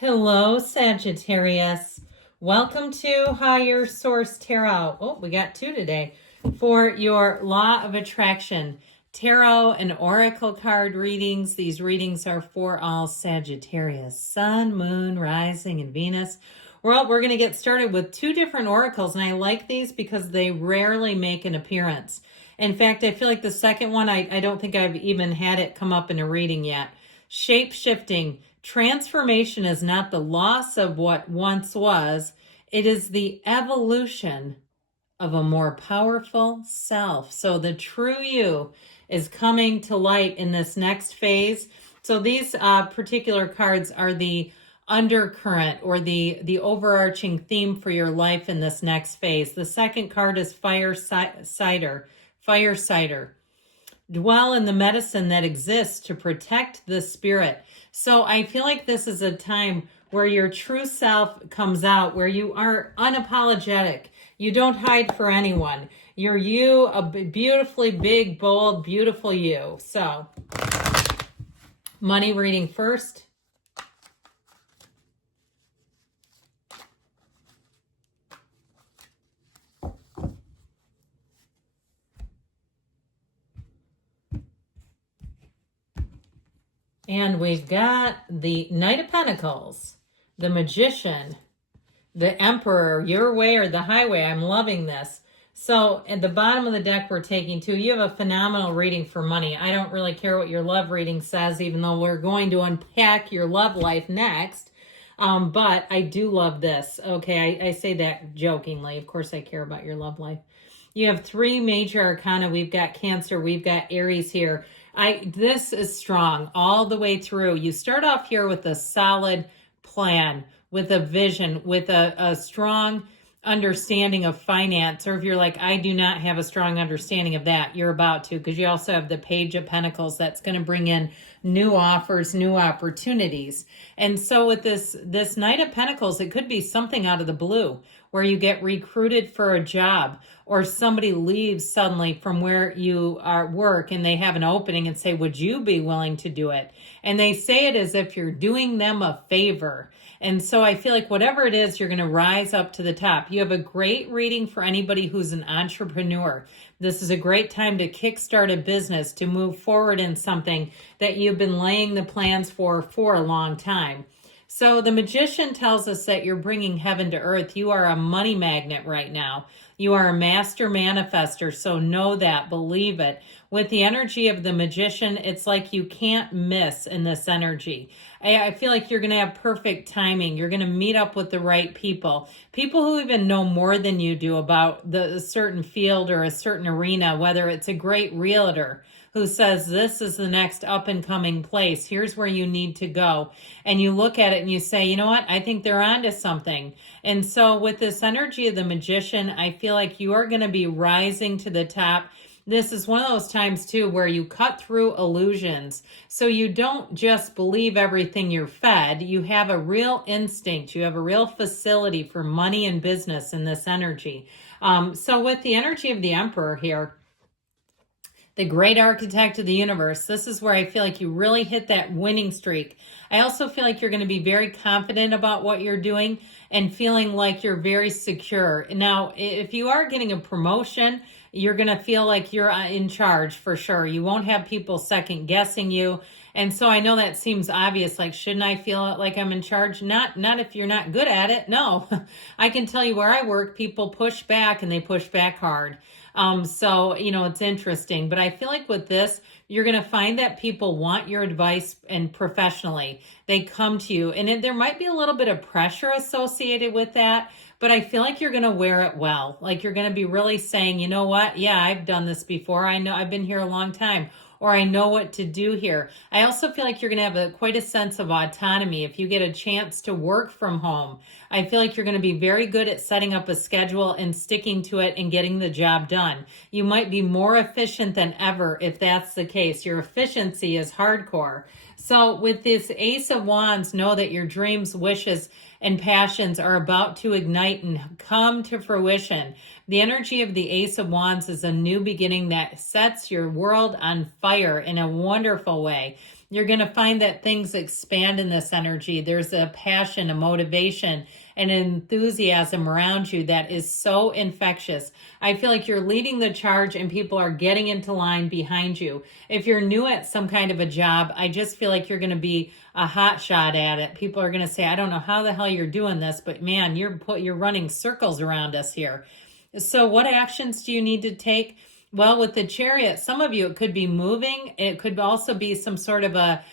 Hello, Sagittarius. Welcome to Higher Source Tarot. Oh, we got two today. For your Law of Attraction Tarot and Oracle card readings. These readings are for all Sagittarius. Sun, Moon, Rising, and Venus. We're going to get started with two different oracles, and I like these because they rarely make an appearance. In fact, I feel like the second one, I don't think I've even had it come up in a reading yet. Shape-shifting. Transformation is not the loss of what once was. It is the evolution of a more powerful self. So the true you is coming to light in this next phase. So these particular cards are the undercurrent or the overarching theme for your life in this next phase. The second card is Firesider. Dwell in the medicine that exists to protect the spirit. So I feel like this is a time where your true self comes out, where you are unapologetic. You don't hide for anyone. You're you, a beautifully big, bold, beautiful you. So, money reading first. And we've got the Knight of Pentacles, the Magician, the Emperor, your way or the highway. I'm loving this. So at the bottom of the deck, we're taking two. You have a phenomenal reading for money. I don't really care what your love reading says, even though we're going to unpack your love life next. But I do love this. Okay, I say that jokingly. Of course, I care about your love life. You have three major arcana. We've got Cancer. We've got Aries here. This is strong all the way through. You start off here with a solid plan, with a vision, with a strong understanding of finance. Or if you're like, I do not have a strong understanding of that, you're about to, because you also have the Page of Pentacles that's going to bring in new offers, new opportunities. And so with this Knight of Pentacles, it could be something out of the blue where you get recruited for a job, or somebody leaves suddenly from where you are work and they have an opening and say, would you be willing to do it? And they say it as if you're doing them a favor. And so I feel like whatever it is, you're going to rise up to the top. You have a great reading for anybody who's an entrepreneur. This is a great time to kickstart a business, to move forward in something that you've been laying the plans for a long time. So the Magician tells us that you're bringing heaven to earth. You are a money magnet right now. You are a master manifester, so know that, believe it. With the energy of the Magician, it's like you can't miss in this energy. I feel like you're going to have perfect timing. You're going to meet up with the right people. People who even know more than you do about a certain field or a certain arena, whether it's a great realtor who says, this is the next up and coming place. Here's where you need to go. And you look at it and you say, you know what? I think they're onto something. And so with this energy of the Magician, I feel like you are going to be rising to the top. This is one of those times too where you cut through illusions. So you don't just believe everything you're fed. You have a real instinct. You have a real facility for money and business in this energy. So with the energy of the Emperor here, the great architect of the universe, this is where I feel like you really hit that winning streak. I also feel like you're going to be very confident about what you're doing and feeling like you're very secure. Now, if you are getting a promotion, you're going to feel like you're in charge for sure. You won't have people second guessing you. And so I know that seems obvious, like, shouldn't I feel like I'm in charge? Not if you're not good at it. No, I can tell you where I work, people push back and they push back hard. So, it's interesting, but I feel like with this, you're going to find that people want your advice, and professionally they come to you, and there might be a little bit of pressure associated with that, but I feel like you're going to wear it well. Like you're going to be really saying, you know what? Yeah, I've done this before. I know I've been here a long time, or I know what to do here. I also feel like you're going to have quite a sense of autonomy if you get a chance to work from home. I feel like you're going to be very good at setting up a schedule and sticking to it and getting the job done. You might be more efficient than ever if that's the case. Your efficiency is hardcore. So with this Ace of Wands, know that your dreams, wishes, and passions are about to ignite and come to fruition. The energy of the Ace of Wands is a new beginning that sets your world on fire in a wonderful way. You're going to find that things expand in this energy. There's a passion, a motivation, and an enthusiasm around you that is so infectious. I feel like you're leading the charge and people are getting into line behind you. If you're new at some kind of a job, I just feel like you're going to be a hot shot at it. People are going to say, I don't know how the hell you're doing this, but man, you're running circles around us here. So what actions do you need to take? Well, with the Chariot, some of you, it could be moving. It could also be some sort of a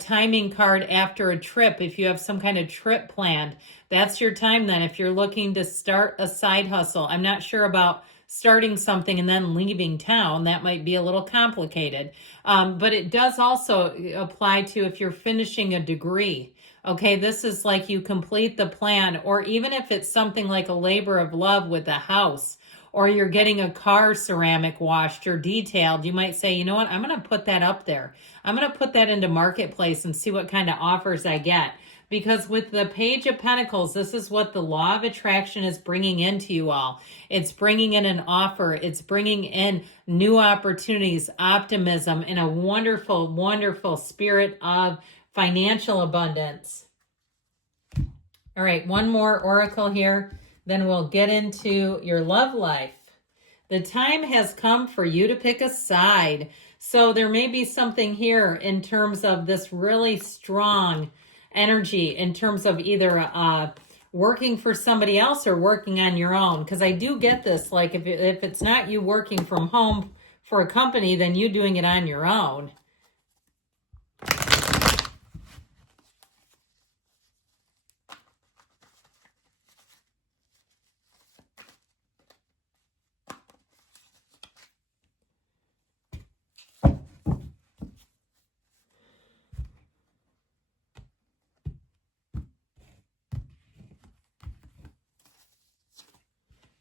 timing card after a trip. If you have some kind of trip planned, that's your time then. If you're looking to start a side hustle, I'm not sure about starting something and then leaving town. That might be a little complicated. But it does also apply to if you're finishing a degree. Okay, this is like you complete the plan, or even if it's something like a labor of love with a house, or you're getting a car ceramic washed or detailed, you might say, you know what, I'm going to put that up there. I'm going to put that into Marketplace and see what kind of offers I get. Because with the Page of Pentacles, this is what the law of attraction is bringing into you all. It's bringing in an offer. It's bringing in new opportunities, optimism, and a wonderful, wonderful spirit of financial abundance. All right, one more oracle here. Then we'll get into your love life. The time has come for you to pick a side. So there may be something here in terms of this really strong energy in terms of either working for somebody else or working on your own. Because I do get this, like if it's not you working from home for a company, then you doing it on your own.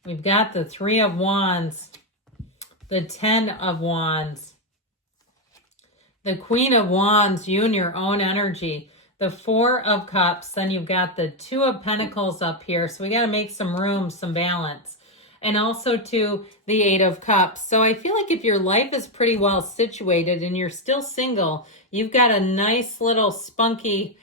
We've got the Three of Wands, the Ten of Wands, the Queen of Wands, you and your own energy, the Four of Cups, then you've got the Two of Pentacles up here. So we got to make some room, some balance. And also to the Eight of Cups. So I feel like if your life is pretty well situated and you're still single, you've got a nice little spunky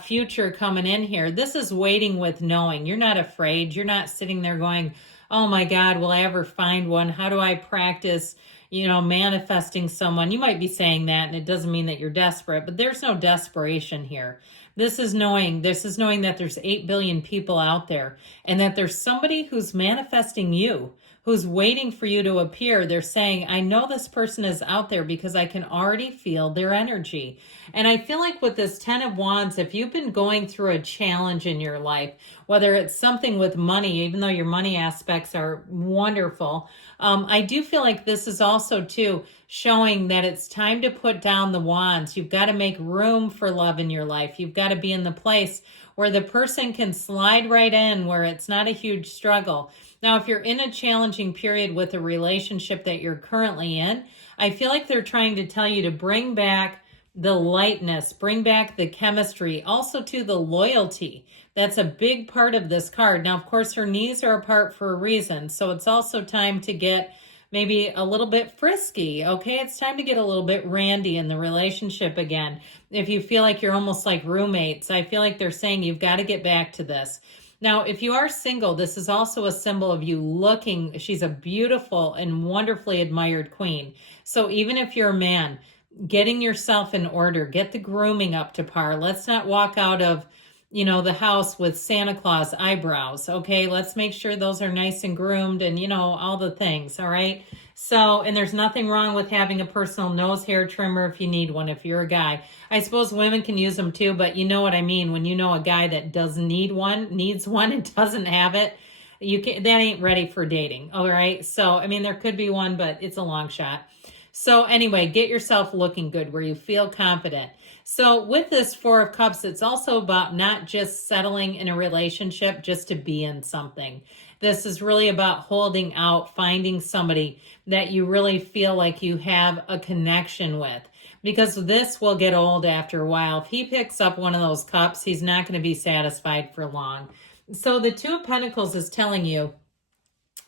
future coming in here. This is waiting with knowing. You're not afraid. You're not sitting there going, oh my God, will I ever find one? How do I practice, manifesting someone? You might be saying that, and it doesn't mean that you're desperate, but there's no desperation here. This is knowing that there's 8 billion people out there, and that there's somebody who's manifesting you, who's waiting for you to appear. They're saying, I know this person is out there because I can already feel their energy. And I feel like with this Ten of Wands, if you've been going through a challenge in your life, whether it's something with money, even though your money aspects are wonderful, I do feel like this is also too showing that it's time to put down the wands. You've got to make room for love in your life. You've got to be in the place where the person can slide right in, where it's not a huge struggle. Now, if you're in a challenging period with a relationship that you're currently in, I feel like they're trying to tell you to bring back the lightness, bring back the chemistry, also to the loyalty. That's a big part of this card. Now, of course, her knees are apart for a reason, so it's also time to get maybe a little bit frisky, okay? It's time to get a little bit randy in the relationship again. If you feel like you're almost like roommates, I feel like they're saying you've got to get back to this. Now, if you are single, this is also a symbol of you looking. She's a beautiful and wonderfully admired queen. So even if you're a man, getting yourself in order, get the grooming up to par. Let's not walk out of, the house with Santa Claus eyebrows, okay? Let's make sure those are nice and groomed and, all the things, all right? So, and there's nothing wrong with having a personal nose hair trimmer if you need one, if you're a guy. I suppose women can use them too, but you know what I mean. When you know a guy that doesn't need one, needs one and doesn't have it, that ain't ready for dating, all right? So, there could be one, but it's a long shot. So anyway, get yourself looking good where you feel confident. So with this Four of Cups, it's also about not just settling in a relationship just to be in something. This is really about holding out, finding somebody that you really feel like you have a connection with. Because this will get old after a while. If he picks up one of those cups, he's not going to be satisfied for long. So the Two of Pentacles is telling you,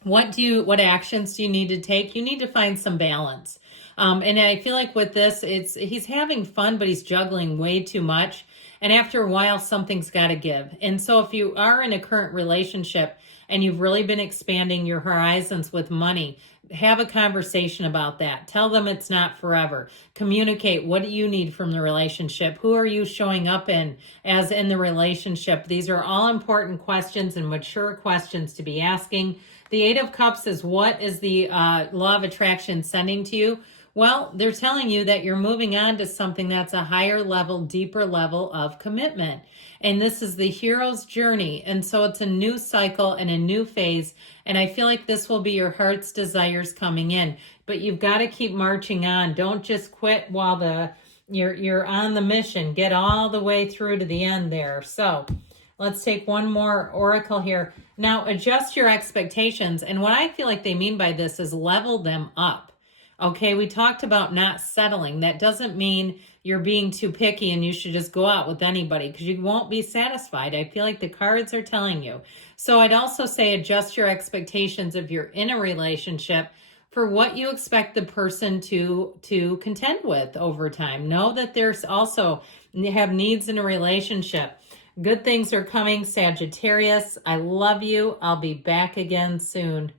what actions do you need to take? You need to find some balance. And I feel like with this, he's having fun, but he's juggling way too much. And after a while, something's got to give. And so if you are in a current relationship and you've really been expanding your horizons with money, have a conversation about that. Tell them it's not forever. Communicate, what do you need from the relationship? Who are you showing up in as in the relationship? These are all important questions and mature questions to be asking. The Eight of Cups is, what is the law of attraction sending to you? Well, they're telling you that you're moving on to something that's a higher level, deeper level of commitment. And this is the hero's journey. And so it's a new cycle and a new phase. And I feel like this will be your heart's desires coming in. But you've got to keep marching on. Don't just quit while you're on the mission. Get all the way through to the end there. So let's take one more oracle here. Now, adjust your expectations. And what I feel like they mean by this is level them up. Okay, we talked about not settling. That doesn't mean you're being too picky and you should just go out with anybody, because you won't be satisfied. I feel like the cards are telling you. So I'd also say adjust your expectations if you're in a relationship for what you expect the person to contend with over time. Know that there's also have needs in a relationship. Good things are coming, Sagittarius. I love you. I'll be back again soon.